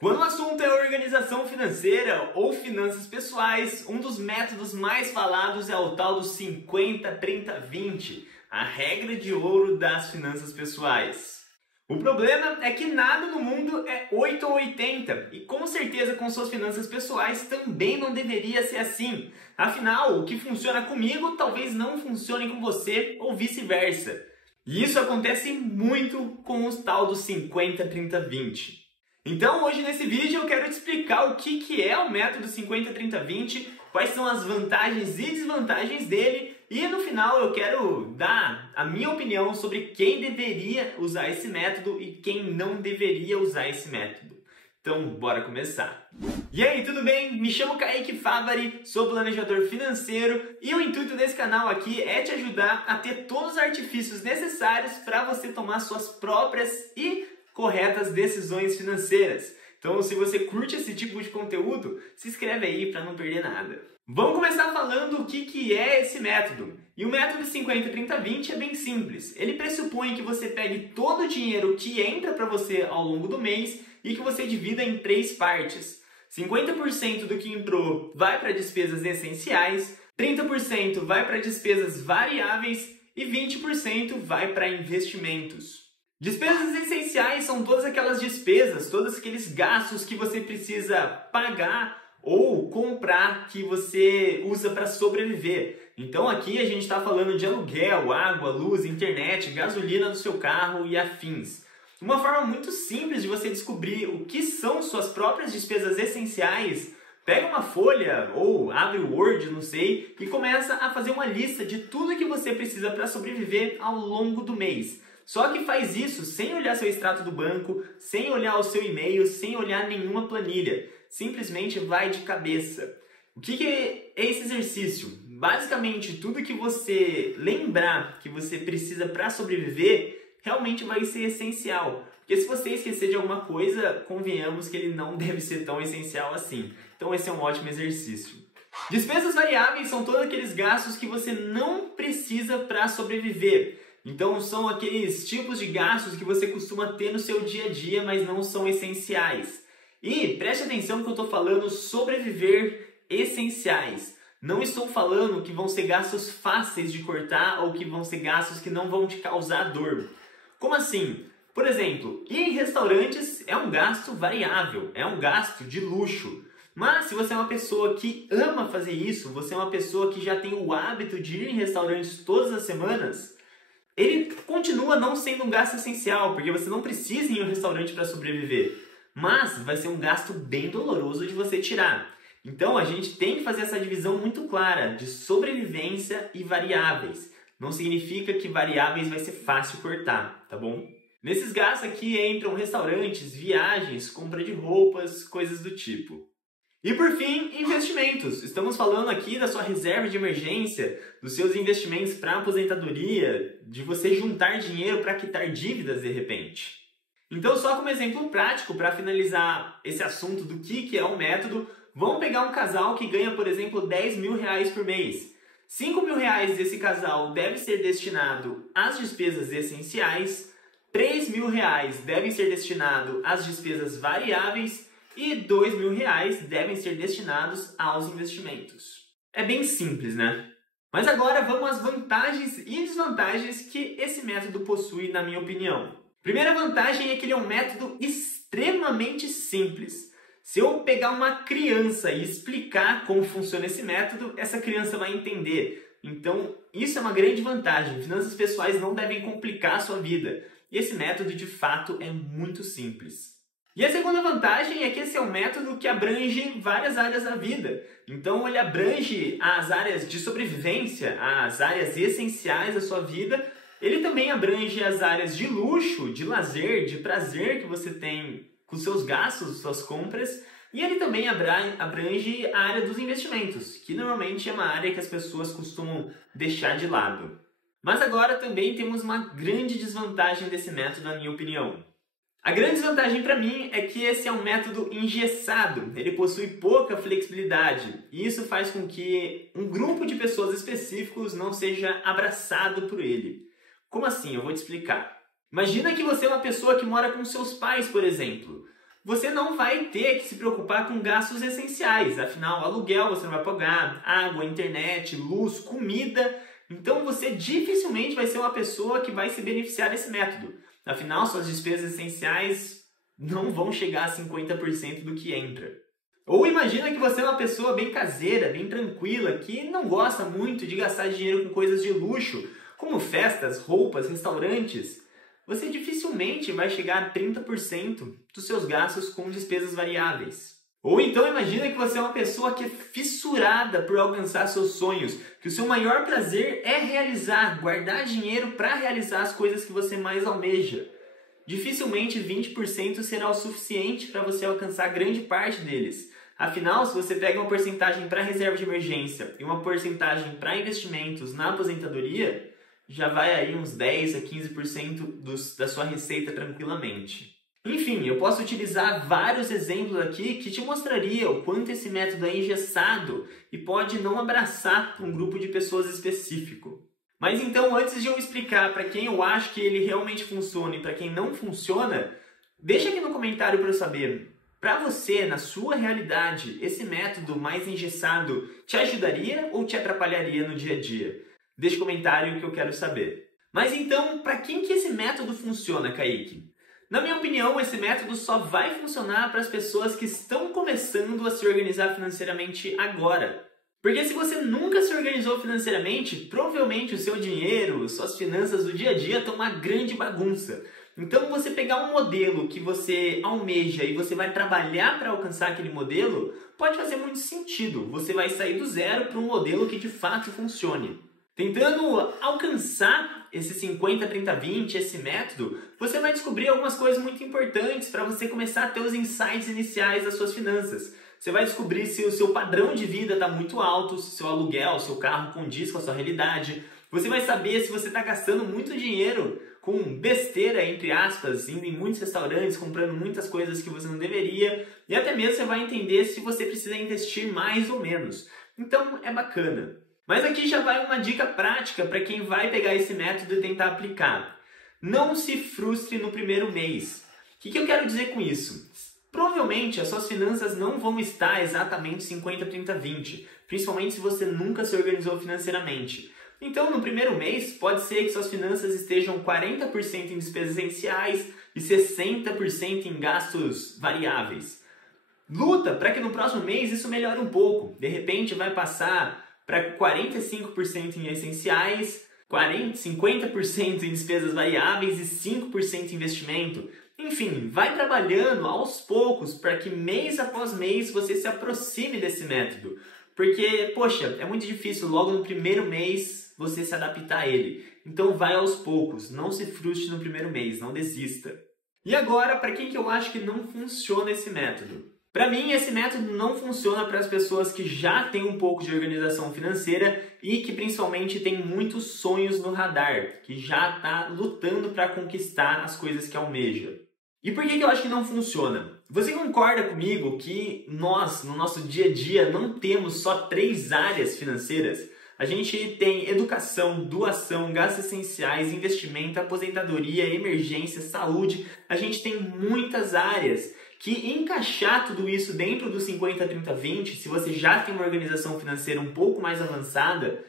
Quando o assunto é organização financeira ou finanças pessoais, um dos métodos mais falados é o tal do 50-30-20, a regra de ouro das finanças pessoais. O problema é que nada no mundo é 8 ou 80, e com certeza com suas finanças pessoais também não deveria ser assim. Afinal, o que funciona comigo talvez não funcione com você ou vice-versa. E isso acontece muito com o tal do 50-30-20. Então hoje nesse vídeo eu quero te explicar o que é o método 50-30-20, quais são as vantagens e desvantagens dele e no final eu quero dar a minha opinião sobre quem deveria usar esse método e quem não deveria usar esse método. Então bora começar! E aí, tudo bem? Me chamo Kaique Favari, sou planejador financeiro e o intuito desse canal aqui é te ajudar a ter todos os artifícios necessários para você tomar suas próprias e corretas decisões financeiras. Então, se você curte esse tipo de conteúdo, se inscreve aí para não perder nada. Vamos começar falando o que é esse método. E o método 50-30-20 é bem simples. Ele pressupõe que você pegue todo o dinheiro que entra para você ao longo do mês e que você divida em 3 partes. 50% do que entrou vai para despesas essenciais, 30% vai para despesas variáveis e 20% vai para investimentos. Despesas essenciais são todas aquelas despesas, todos aqueles gastos que você precisa pagar ou comprar que você usa para sobreviver. Então aqui a gente está falando de aluguel, água, luz, internet, gasolina do seu carro e afins. Uma forma muito simples de você descobrir o que são suas próprias despesas essenciais, pega uma folha ou abre o Word, não sei, e começa a fazer uma lista de tudo que você precisa para sobreviver ao longo do mês. Só que faz isso sem olhar seu extrato do banco, sem olhar o seu e-mail, sem olhar nenhuma planilha. Simplesmente vai de cabeça. O que é esse exercício? Basicamente, tudo que você lembrar que você precisa para sobreviver realmente vai ser essencial. Porque se você esquecer de alguma coisa, convenhamos que ele não deve ser tão essencial assim. Então esse é um ótimo exercício. Despesas variáveis são todos aqueles gastos que você não precisa para sobreviver. Então são aqueles tipos de gastos que você costuma ter no seu dia a dia, mas não são essenciais. E preste atenção que eu estou falando sobreviver essenciais. Não estou falando que vão ser gastos fáceis de cortar ou que vão ser gastos que não vão te causar dor. Como assim? Por exemplo, ir em restaurantes é um gasto variável, é um gasto de luxo. Mas se você é uma pessoa que ama fazer isso, você é uma pessoa que já tem o hábito de ir em restaurantes todas as semanas, ele continua não sendo um gasto essencial, porque você não precisa ir em um restaurante para sobreviver. Mas vai ser um gasto bem doloroso de você tirar. Então a gente tem que fazer essa divisão muito clara de sobrevivência e variáveis. Não significa que variáveis vai ser fácil cortar, tá bom? Nesses gastos aqui entram restaurantes, viagens, compra de roupas, coisas do tipo. E por fim, investimentos. Estamos falando aqui da sua reserva de emergência, dos seus investimentos para aposentadoria, de você juntar dinheiro para quitar dívidas de repente. Então, só como exemplo prático, para finalizar esse assunto do que é o método, vamos pegar um casal que ganha, por exemplo, 10 mil reais por mês. 5 mil reais desse casal deve ser destinado às despesas essenciais, 3 mil reais devem ser destinados às despesas variáveis e 2 mil reais devem ser destinados aos investimentos. É bem simples, né? Mas agora vamos às vantagens e desvantagens que esse método possui, na minha opinião. Primeira vantagem é que ele é um método extremamente simples. Se eu pegar uma criança e explicar como funciona esse método, essa criança vai entender. Então, isso é uma grande vantagem. Finanças pessoais não devem complicar a sua vida. E esse método, de fato, é muito simples. E a segunda vantagem é que esse é um método que abrange várias áreas da vida. Então ele abrange as áreas de sobrevivência, as áreas essenciais da sua vida. Ele também abrange as áreas de luxo, de lazer, de prazer que você tem com seus gastos, suas compras. E ele também abrange a área dos investimentos, que normalmente é uma área que as pessoas costumam deixar de lado. Mas agora também temos uma grande desvantagem desse método, na minha opinião. A grande desvantagem para mim é que esse é um método engessado, ele possui pouca flexibilidade e isso faz com que um grupo de pessoas específicos não seja abraçado por ele. Como assim? Eu vou te explicar. Imagina que você é uma pessoa que mora com seus pais, por exemplo. você não vai ter que se preocupar com gastos essenciais. Afinal, aluguel você não vai pagar, água, internet, luz, comida. Então você dificilmente vai ser uma pessoa que vai se beneficiar desse método. Afinal, suas despesas essenciais não vão chegar a 50% do que entra. Ou imagina que você é uma pessoa bem caseira, bem tranquila, que não gosta muito de gastar dinheiro com coisas de luxo, como festas, roupas, restaurantes. Você dificilmente vai chegar a 30% dos seus gastos com despesas variáveis. Ou então imagina que você é uma pessoa que é fissurada por alcançar seus sonhos, que o seu maior prazer é realizar, guardar dinheiro para realizar as coisas que você mais almeja. Dificilmente 20% será o suficiente para você alcançar grande parte deles. Afinal, se você pega uma porcentagem para reserva de emergência e uma porcentagem para investimentos na aposentadoria, já vai aí uns 10 a 15% da sua receita tranquilamente. Enfim, eu posso utilizar vários exemplos aqui que te mostraria o quanto esse método é engessado e pode não abraçar um grupo de pessoas específico. Mas então, antes de eu explicar para quem eu acho que ele realmente funciona e para quem não funciona, deixa aqui no comentário para eu saber. Para você, na sua realidade, esse método mais engessado te ajudaria ou te atrapalharia no dia a dia? Deixa um comentário que eu quero saber. Mas então, para quem que esse método funciona, Kaique? Na minha opinião, esse método só vai funcionar para as pessoas que estão começando a se organizar financeiramente agora. Porque se você nunca se organizou financeiramente, provavelmente o seu dinheiro, suas finanças do dia a dia estão uma grande bagunça. Então, você pegar um modelo que você almeja e você vai trabalhar para alcançar aquele modelo, pode fazer muito sentido. Você vai sair do zero para um modelo que de fato funcione. Tentando alcançar esse 50, 30, 20, esse método, você vai descobrir algumas coisas muito importantes para você começar a ter os insights iniciais das suas finanças. Você vai descobrir se o seu padrão de vida está muito alto, se o seu aluguel, o seu carro condiz com a sua realidade. Você vai saber se você está gastando muito dinheiro com besteira, entre aspas, indo em muitos restaurantes, comprando muitas coisas que você não deveria. E até mesmo você vai entender se você precisa investir mais ou menos. Então é bacana. Mas aqui já vai uma dica prática para quem vai pegar esse método e tentar aplicar. Não se frustre no primeiro mês. O que eu quero dizer com isso? Provavelmente as suas finanças não vão estar exatamente 50, 30, 20, principalmente se você nunca se organizou financeiramente. Então, no primeiro mês, pode ser que suas finanças estejam 40% em despesas essenciais e 60% em gastos variáveis. Luta para que no próximo mês isso melhore um pouco. De repente, vai passar para 45% em essenciais, 50% em despesas variáveis e 5% em investimento. Enfim, vai trabalhando aos poucos para que mês após mês você se aproxime desse método. Porque, poxa, é muito difícil logo no primeiro mês você se adaptar a ele. Então vai aos poucos, não se frustre no primeiro mês, não desista. E agora, para quem que eu acho que não funciona esse método? Para mim, esse método não funciona para as pessoas que já têm um pouco de organização financeira e que principalmente têm muitos sonhos no radar, que já está lutando para conquistar as coisas que almeja. E por que eu acho que não funciona? Você concorda comigo que nós, no nosso dia a dia, não temos só 3 áreas financeiras? A gente tem educação, doação, gastos essenciais, investimento, aposentadoria, emergência, saúde. A gente tem muitas áreas que encaixar tudo isso dentro do 50, 30, 20, se você já tem uma organização financeira um pouco mais avançada,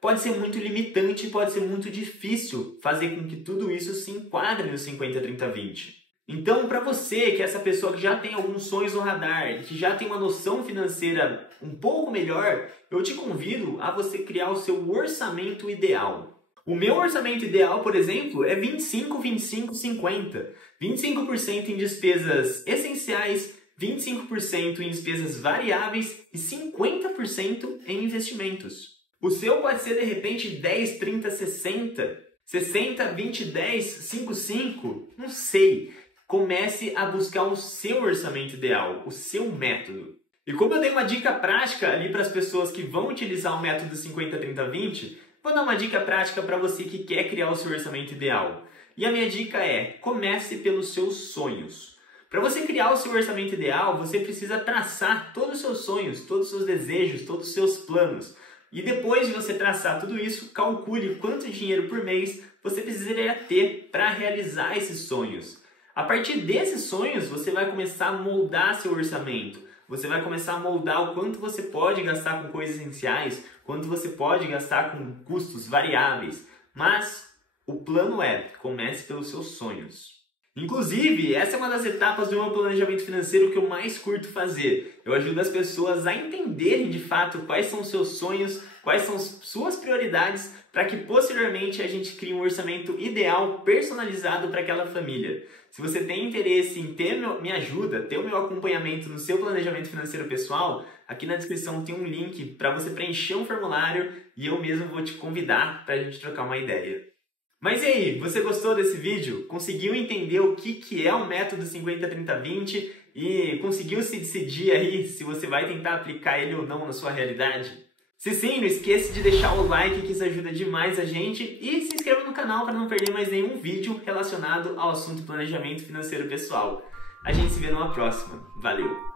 pode ser muito limitante e pode ser muito difícil fazer com que tudo isso se enquadre no 50, 30, 20. Então, para você, que é essa pessoa que já tem alguns sonhos no radar, que já tem uma noção financeira um pouco melhor, eu te convido a você criar o seu orçamento ideal. O meu orçamento ideal, por exemplo, é 25, 25, 50. 25% em despesas essenciais, 25% em despesas variáveis e 50% em investimentos. O seu pode ser, de repente, 10, 30, 60, 60, 20, 10, 5, 5, não sei. Comece a buscar o seu orçamento ideal, o seu método. E como eu dei uma dica prática ali para as pessoas que vão utilizar o método 50, 30, 20, vou dar uma dica prática para você que quer criar o seu orçamento ideal. E a minha dica é, comece pelos seus sonhos. Para você criar o seu orçamento ideal, você precisa traçar todos os seus sonhos, todos os seus desejos, todos os seus planos. E depois de você traçar tudo isso, calcule quanto dinheiro por mês você precisaria ter para realizar esses sonhos. A partir desses sonhos, você vai começar a moldar seu orçamento. Você vai começar a moldar o quanto você pode gastar com coisas essenciais, quanto você pode gastar com custos variáveis. Mas o plano é, comece pelos seus sonhos. Inclusive, essa é uma das etapas do meu planejamento financeiro que eu mais curto fazer. Eu ajudo as pessoas a entenderem de fato quais são os seus sonhos, quais são suas prioridades, para que posteriormente a gente crie um orçamento ideal, personalizado para aquela família. Se você tem interesse em ter minha ajuda, ter o meu acompanhamento no seu planejamento financeiro pessoal, aqui na descrição tem um link para você preencher um formulário e eu mesmo vou te convidar para a gente trocar uma ideia. Mas e aí, você gostou desse vídeo? Conseguiu entender o que é o método 50-30-20 e conseguiu se decidir aí se você vai tentar aplicar ele ou não na sua realidade? Se sim, não esqueça de deixar o like, que isso ajuda demais a gente, e se inscreva no canal para não perder mais nenhum vídeo relacionado ao assunto planejamento financeiro pessoal. A gente se vê numa próxima. Valeu!